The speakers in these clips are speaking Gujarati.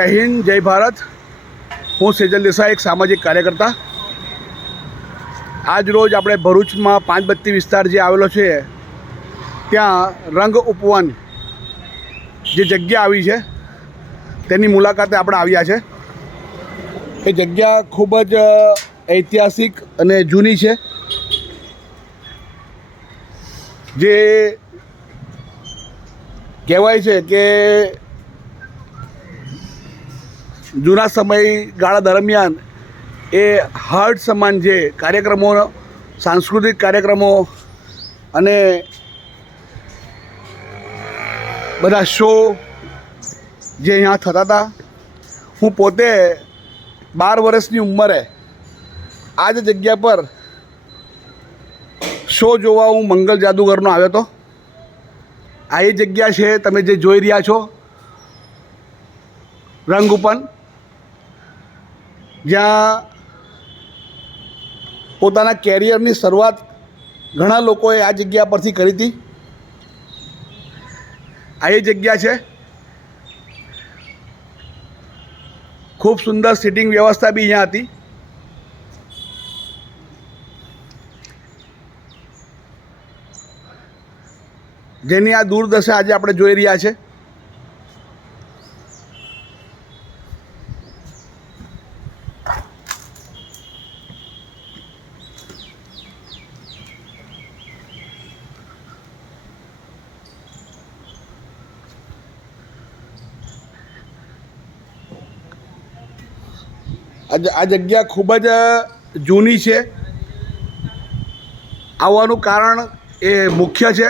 જય હિન્દ, જય ભારત. હું સેજલ દેસાઈ, એક સામાજિક કાર્યકર્તા. આજ રોજ આપણે ભરૂચમાં પાંચબત્તી વિસ્તાર જે આવેલો છે ત્યાં રંગ ઉપવન જે જગ્યા આવી છે તેની મુલાકાતે આપણે આવ્યા છે. એ જગ્યા ખૂબ જ ઐતિહાસિક અને જૂની છે. જે કહેવાય છે કે જૂના સમયગાળા દરમિયાન એ હાટ સમાન જે કાર્યક્રમો, સાંસ્કૃતિક કાર્યક્રમો અને બધા શો જે અહીંયા થતા હતા. હું પોતે 12 વર્ષની ઉંમરે આ જ જગ્યા પર શો જોવા હું મંગલ જાદુગરનો આવ્યો હતો. આ એ જગ્યા છે તમે જે જોઈ રહ્યા છો, રંગ ઉપવન, જ્યાં પોતાના કેરિયરની શરૂઆત ઘણા લોકોએ આ જગ્યા પરથી કરી હતી. આ એ જગ્યા છે. ખૂબ સુંદર સિટિંગ વ્યવસ્થા બી અહીંયા હતી. જેની આ દુર્દશા આજે આપણે જોઈ રહ્યા છે. આ જગ્યા ખૂબ જ જૂની છે. આવવાનું કારણ એ મુખ્ય છે.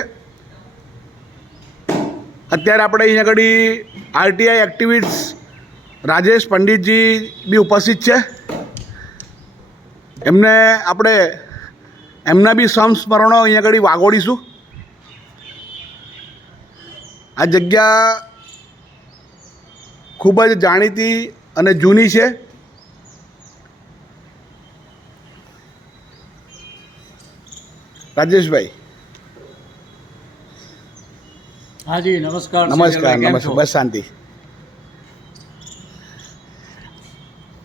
અત્યારે આપણે અહીંયા આગળ આરટીઆઈ એક્ટિવિસ્ટ રાજેશ પંડિતજી બી ઉપસ્થિત છે. એમને આપણે એમના બી સંસ્મરણો અહીંયા આગળ વાગોડીશું. આ જગ્યા ખૂબ જ જાણીતી અને જૂની છે. રાજેશભાઈ. હાજી નમસ્કાર. નમસ્કાર. નમસ્કાર. બસ શાંતિ.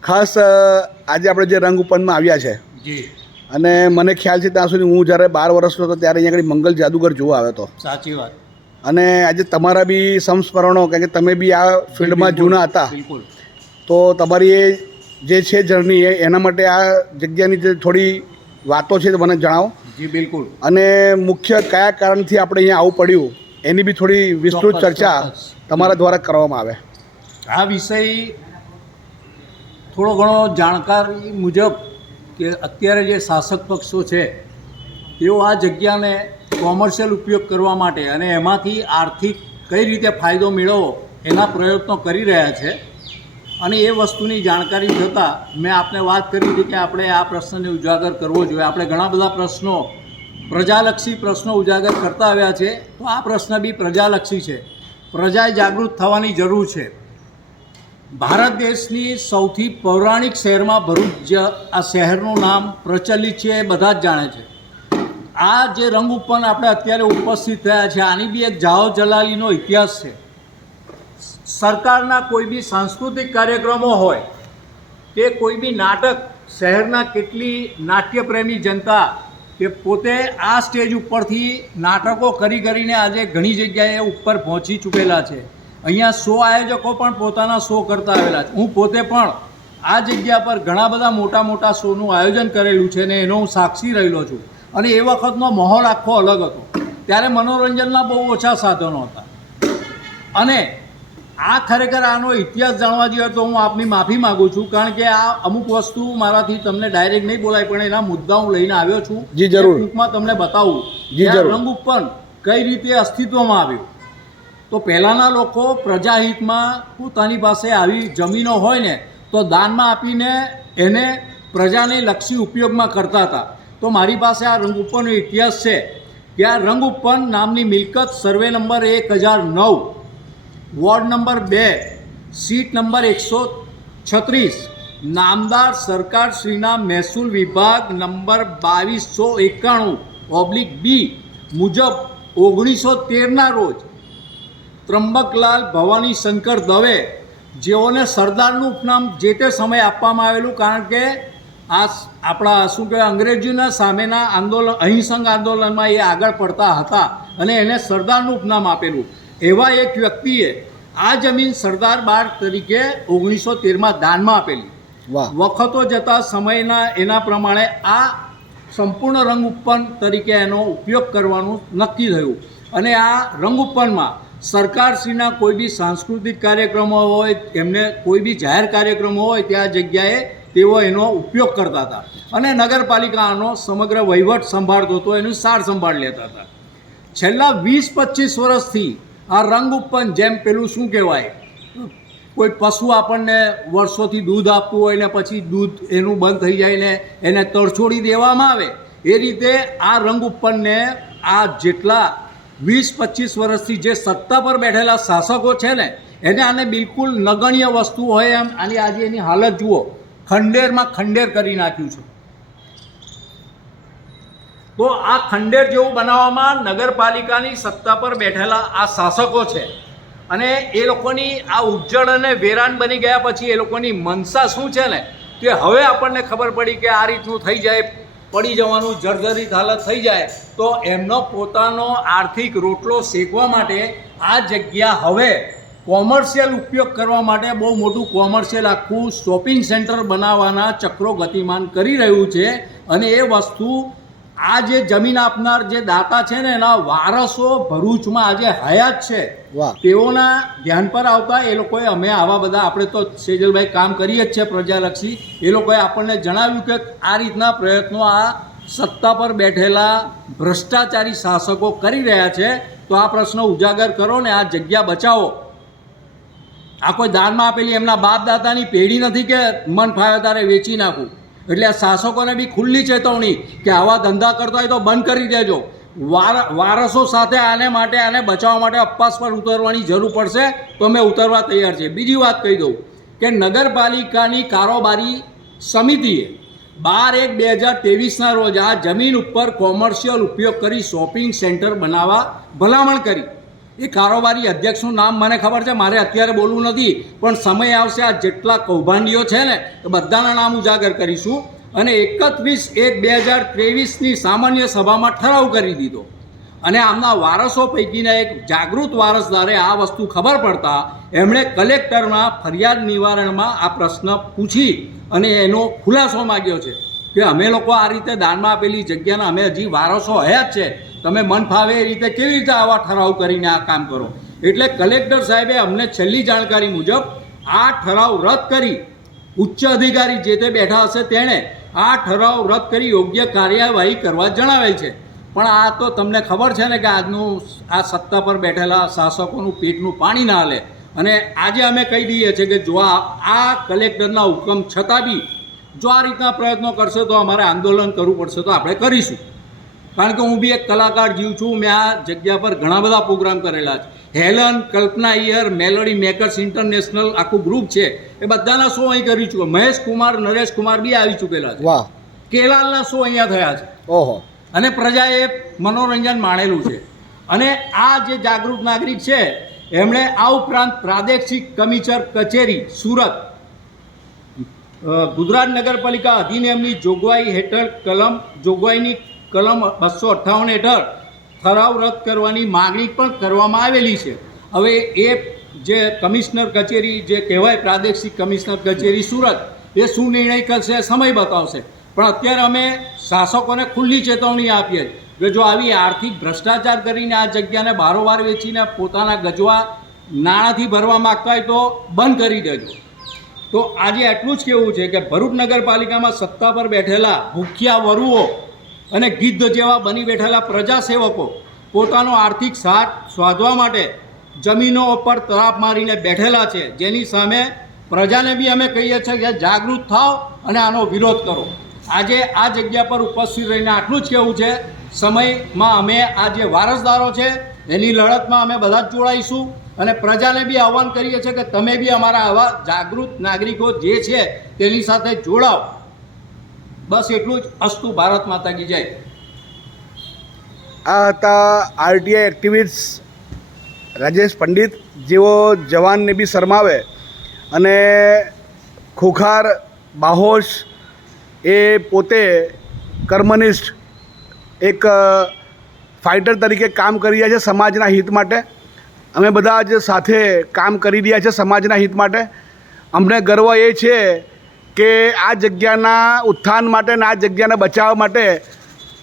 ખાસ આજે આપણે જે રંગ ઉપવનમાં આવ્યા છે જી, અને મને ખ્યાલ છે ત્યાં સુધી હું જ્યારે 12 વર્ષનો હતો ત્યારે અહીંયા આગળ મંગલ જાદુગર જોવા આવ્યો હતો. સાચી વાત. અને આજે તમારા બી સંસ્મરણો, કારણ કે તમે બી આ ફિલ્ડમાં જૂના હતા, બિલકુલ. તો તમારી એ જે છે જર્ની એના માટે આ જગ્યાની જે થોડી વાતો છે તો મને જણાવો. જી બિલકુલ. અને મુખ્ય કયા કારણથી આપણે અહીંયા આવવું પડ્યું એની બી થોડી વિસ્તૃત ચર્ચા તમારા દ્વારા કરવામાં આવે. આ વિષય થોડો ઘણો જાણકારી મુજબ કે અત્યારે જે શાસક પક્ષો છે તેઓ આ જગ્યાને કોમર્શિયલ ઉપયોગ કરવા માટે અને એમાંથી આર્થિક કઈ રીતે ફાયદો મેળવવો એના પ્રયત્નો કરી રહ્યા છે. અને એ વસ્તુની જાણકારી થતાં મેં આપને વાત કરી હતી કે આપણે આ પ્રશ્નને ઉજાગર કરવો જોઈએ. આપણે ઘણા બધા પ્રશ્નો, પ્રજાલક્ષી પ્રશ્નો ઉજાગર કરતા આવ્યા છે, તો આ પ્રશ્ન બી પ્રજાલક્ષી છે. પ્રજાએ જાગૃત થવાની જરૂર છે. ભારત દેશની સૌથી પૌરાણિક શહેરમાં ભરૂચ આ શહેરનું નામ પ્રચલિત છે, એ બધા જ જાણે છે. આ જે રંગ ઉપવન આપણે અત્યારે ઉપસ્થિત થયા છે, આની બી એક જાહો જલાલીનો ઇતિહાસ છે. સરકારના કોઈ બી સાંસ્કૃતિક કાર્યક્રમો હોય કે કોઈ બી નાટક, શહેરના કેટલી નાટ્યપ્રેમી જનતા કે પોતે આ સ્ટેજ ઉપરથી નાટકો કરીને આજે ઘણી જગ્યાએ ઉપર પહોંચી ચૂકેલા છે. અહીંયા શો આયોજકો પણ પોતાના શો કરતા આવેલા છે. હું પોતે પણ આ જગ્યા પર ઘણા બધા મોટા મોટા શોનું આયોજન કરેલું છે અને એનો હું સાક્ષી રહેલો છું. અને એ વખતનો માહોલ આખો અલગ હતો. ત્યારે મનોરંજનના બહુ ઓછા સાધનો હતા. અને આ ખરેખર આનો ઇતિહાસ જાણવા જોઈએ તો હું આપની માફી માગું છું, કારણ કે આ અમુક વસ્તુ મારાથી તમને ડાયરેક્ટ નહીં બોલાય, પણ એના મુદ્દા હું લઈને આવ્યો છું. જી જરૂર. ટૂંકમાં તમને બતાવું જી જરૂર. રંગ ઉપવન કઈ રીતે અસ્તિત્વમાં આવ્યું. તો પહેલાંના લોકો પ્રજાહિતમાં પોતાની પાસે આવી જમીનો હોય ને તો દાનમાં આપીને એને પ્રજાને લક્ષી ઉપયોગમાં કરતા હતા. તો મારી પાસે આ રંગ ઉપવનનો ઇતિહાસ છે કે આ રંગ ઉપવન નામની મિલકત survey number 1009, ward number 2, seat number 136, નામદાર સરકારશ્રીના મહેસૂલ વિભાગ નંબર 2291/B મુજબ 1913ના રોજ ત્રંબકલાલ ભવાની શંકર દવે જેઓને સરદારનું ઉપનામ જે તે સમયે આપવામાં આવેલું, કારણ કે આ આપણા શું કહેવાય અંગ્રેજીના સામેના આંદોલન અહિંસક આંદોલનમાં એ આગળ પડતા હતા અને એને સરદારનું ઉપનામ આપેલું. એવા એક વ્યક્તિએ આ જમીન સરદાર બાગ તરીકે 1913માં દાનમાં આપેલી. વાહ. વખતો જતા સમયના એના પ્રમાણે આ સંપૂર્ણ રંગ ઉપવન તરીકે એનો ઉપયોગ કરવાનું નક્કી થયું અને આ રંગ ઉપવનમાં સરકારશ્રીના કોઈ બી સાંસ્કૃતિક કાર્યક્રમો હોય, એમને કોઈ બી જાહેર કાર્યક્રમો હોય ત્યાં જગ્યાએ તેઓ એનો ઉપયોગ કરતા હતા અને નગરપાલિકા આનો સમગ્ર વહીવટ સંભાળતો હતો, એનું સાર સંભાળ લેતા હતા. છેલ્લા 20-25 વર્ષથી આ રંગ ઉપવન, જેમ પેલું શું કહેવાય, કોઈ પશુ આપણને વર્ષોથી દૂધ આપતું હોય ને પછી દૂધ એનું બંધ થઈ જાય ને એને તરછોડી દેવામાં આવે, એ રીતે આ રંગ ઉપવનને આ જેટલા 20-25 વર્ષથી જે સત્તા પર બેઠેલા શાસકો છે ને એને આને બિલકુલ નગણ્ય વસ્તુ હોય એમ આની આજે એની હાલત જુઓ, ખંડેરમાં ખંડેર કરી નાખ્યું છે. તો આ ખંડેર જેવું બનાવવામાં નગરપાલિકાની સત્તા પર બેઠેલા આ શાસકો છે અને એ લોકોની આ ઉજ્જડ અને વેરાન બની ગયા પછી એ લોકોની મનસા શું છે ને કે હવે આપણને ખબર પડી કે આ રીતનું થઈ જાય, પડી જવાનું, જર્જરિત હાલત થઈ જાય, તો એમનો પોતાનો આર્થિક રોટલો શેકવા માટે આ જગ્યા હવે કોમર્શિયલ ઉપયોગ કરવા માટે બહુ મોટું કોમર્શિયલ આખું શોપિંગ સેન્ટર બનાવવાના ચક્રો ગતિમાન કરી રહ્યું છે. અને એ વસ્તુ આ જે જમીન આપનાર જે દાતા છે ને એના વારસો ભરૂચમાં આજે હયાત છે. તેઓના ધ્યાન પર આવતા એ લોકોએ, અમે આવા બધા આપણે તો સેજલભાઈ કામ કરીએ જ છે પ્રજાલક્ષી, એ લોકોએ આપણને જણાવ્યું કે આ રીતના પ્રયત્નો આ સત્તા પર બેઠેલા ભ્રષ્ટાચારી શાસકો કરી રહ્યા છે, તો આ પ્રશ્ન ઉજાગર કરો ને આ જગ્યા બચાવો. આ કોઈ દાનમાં આપેલી એમના બાપ દાદાની પેઢી નથી કે મન ફાવે તારે વેચી નાખું. એટલે આ શાસકોને બી ખુલ્લી ચેતવણી કે આવા ધંધા કરતા હોય તો બંધ કરી દેજો. વારસો સાથે આને માટે, આને બચાવવા માટે અપવાસ પર ઉતરવાની જરૂર પડશે તો અમે ઉતરવા તૈયાર છે. બીજી વાત કહી દઉં કે નગરપાલિકાની કારોબારી સમિતિએ 12/1/2023ના રોજ આ જમીન ઉપર કોમર્શિયલ ઉપયોગ કરી શોપિંગ સેન્ટર બનાવવા ભલામણ કરી. એ કારોબારી અધ્યક્ષનું નામ મને ખબર છે, મારે અત્યારે બોલવું નથી, પણ સમય આવશે આ જેટલા કૌભાંડીઓ છે ને એ બધાના નામ ઉજાગર કરીશું. અને 21/1/2023ની સામાન્ય સભામાં ઠરાવ કરી દીધો અને આમના વારસો પૈકીના એક જાગૃત વારસદારે આ વસ્તુ ખબર પડતા એમણે કલેક્ટરમાં ફરિયાદ નિવારણમાં આ પ્રશ્ન પૂછી અને એનો ખુલાસો માગ્યો છે કે અમે લોકો આ રીતે દાનમાં આપેલી જગ્યાના અમે હજી વારસો હયાત છે, તમે મન ફાવે એ રીતે કેવી રીતે આવા ઠરાવ કરીને આ કામ કરો. એટલે કલેક્ટર સાહેબે અમને છેલ્લી જાણકારી મુજબ આ ઠરાવ રદ કરી, ઉચ્ચ અધિકારી જે તે બેઠા હશે તેણે આ ઠરાવ રદ કરી યોગ્ય કાર્યવાહી કરવા જણાવેલ છે. પણ આ તો તમને ખબર છે ને કે આજનું આ સત્તા પર બેઠેલા શાસકોનું પેટનું પાણી ના હાલે. અને આજે અમે કહી દઈએ છીએ કે જો આ કલેક્ટરના હુકમ છતાં બી જો આ રીતના પ્રયત્નો કરશે તો અમારે આંદોલન કરવું પડશે, તો આપણે કરીશું. કારણ કે હું બી એક કલાકાર જીવ છું, મેં આ જગ્યા પર ઘણા બધા પ્રોગ્રામ કરેલા છે. હેલન, કલ્પના ઈયર, મેલોડી મેકર્સ ઇન્ટરનેશનલ આખું ગ્રુપ છે, એ બધાના શો અહીં કરી ચૂક્યો. મહેશ કુમાર, નરેશ કુમાર બી આવી ચૂકેલા છે. કેલાલના શો અહીંયા થયા છે. ઓહો. અને પ્રજાએ મનોરંજન માણેલું છે. અને આ જે જાગૃત નાગરિક છે એમણે આ ઉપરાંત પ્રાદેશિક કમિશનર કચેરી સુરત, ગુજરાત નગરપાલિકા અધિનિયમની જોગવાઈ હેઠળ જોગવાઈની કલમ 258 હેઠળ ઠરાવ રદ કરવાની માગણી પણ કરવામાં આવેલી છે. હવે એ જે કમિશનર કચેરી જે કહેવાય પ્રાદેશિક કમિશનર કચેરી સુરત, એ શું નિર્ણય કરશે સમય બતાવશે. પણ અત્યારે અમે શાસકોને ખુલ્લી ચેતવણી આપીએ કે જો આવી આર્થિક ભ્રષ્ટાચાર કરીને આ જગ્યાને બારોબાર વેચીને પોતાના ગજવા નાણાંથી ભરવા માગતા હોય તો બંધ કરી દેજો. તો આજે એટલું જ કહેવું છે કે ભરૂચ નગરપાલિકામાં સત્તા પર બેઠેલા ભૂખ્યા વરુઓ અને ગિદ્ધ જેવા બની બેઠેલા પ્રજાસેવકો પોતાનો આર્થિક સાથ શોધવા માટે જમીનો ઉપર તરાપ મારીને બેઠેલા છે, જેની સામે પ્રજાને બી અમે કહીએ છીએ કે જાગૃત થાઓ અને આનો વિરોધ કરો. આજે આ જગ્યા પર ઉપસ્થિત રહીને આટલું જ કહેવું છે, સમયમાં અમે આ જે વારસદારો છે એની લડતમાં અમે બધા જ જોડાઈશું અને પ્રજાને બી આહ્વાન કરીએ છીએ કે તમે બી અમારા આવા જાગૃત નાગરિકો જે છે તેની સાથે જોડાઓ. બસ એટલું જ. અસ્તુ. ભારત માતા કી જય. આ હતા આરટીઆઈ એક્ટિવિસ્ટ રાજેશ પંડિત, જેઓ જવાનને બી શરમાવે અને ખોખાર બાહોશ એ પોતે કર્મનિષ્ઠ એક ફાઇટર તરીકે કામ કરી રહ્યા છે સમાજના હિત માટે. અમે બધા જ સાથે કામ કરી રહ્યા છે સમાજના હિત માટે. અમને ગર્વ એ છે કે આ જગ્યાના ઉત્થાન માટે અને આ જગ્યાને બચાવવા માટે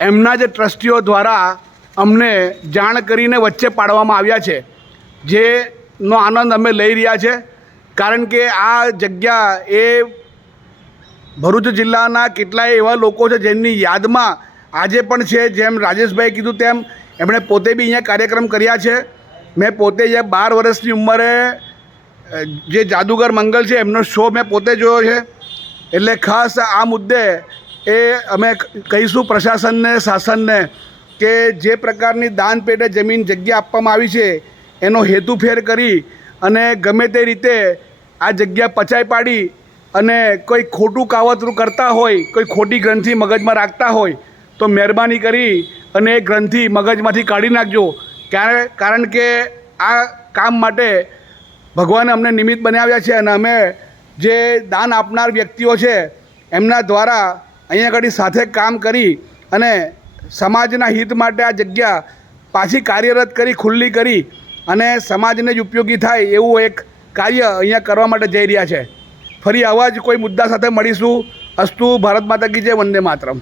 એમના જે ટ્રસ્ટીઓ દ્વારા અમને જાણ કરીને વચ્ચે પાડવામાં આવ્યા છે, જેનો આનંદ અમે લઈ રહ્યા છે. કારણ કે આ જગ્યા એ ભરૂચ જિલ્લાના કેટલાય એવા લોકો છે જેમની યાદમાં આજે પણ છે. જેમ રાજેશભાઈ કીધું તેમ એમણે પોતે બી અહીંયા કાર્યક્રમ કર્યા છે. મેં પોતે જે 12 વર્ષની ઉંમરે જે જાદુગર મંગલ છે એમનો શો મેં પોતે જોયો છે. એટલે ખાસ આ મુદ્દે એ અમે કહીશું પ્રશાસનને, શાસનને કે જે પ્રકારની દાન પેટે જમીન જગ્યા આપવામાં આવી છે એનો હેતુફેર કરી અને ગમે તે રીતે આ જગ્યા પચાવી પાડી અને કોઈ ખોટું કાવતરું કરતા હોય, કોઈ ખોટી ગ્રંથિ મગજમાં રાખતા હોય તો મહેરબાની કરી અને એ ગ્રંથિ મગજમાંથી કાઢી નાખજો. કારણ કે આ કામ માટે ભગવાને અમને નિમિત્ત બનાવ્યા છે અને અમે જે દાન આપનાર વ્યક્તિઓ છે એમના દ્વારા અહીંયા આગળ સાથે કામ કરી અને સમાજના હિત માટે આ જગ્યા પાછી કાર્યરત કરી, ખુલ્લી કરી અને સમાજને જ ઉપયોગી થાય એવું એક કાર્ય અહીંયા કરવા માટે જઈ રહ્યા છે. ફરી આવા જ કોઈ મુદ્દા સાથે મળીશું. અસ્તુ ભારત માતા કી જય, વંદે માતરમ.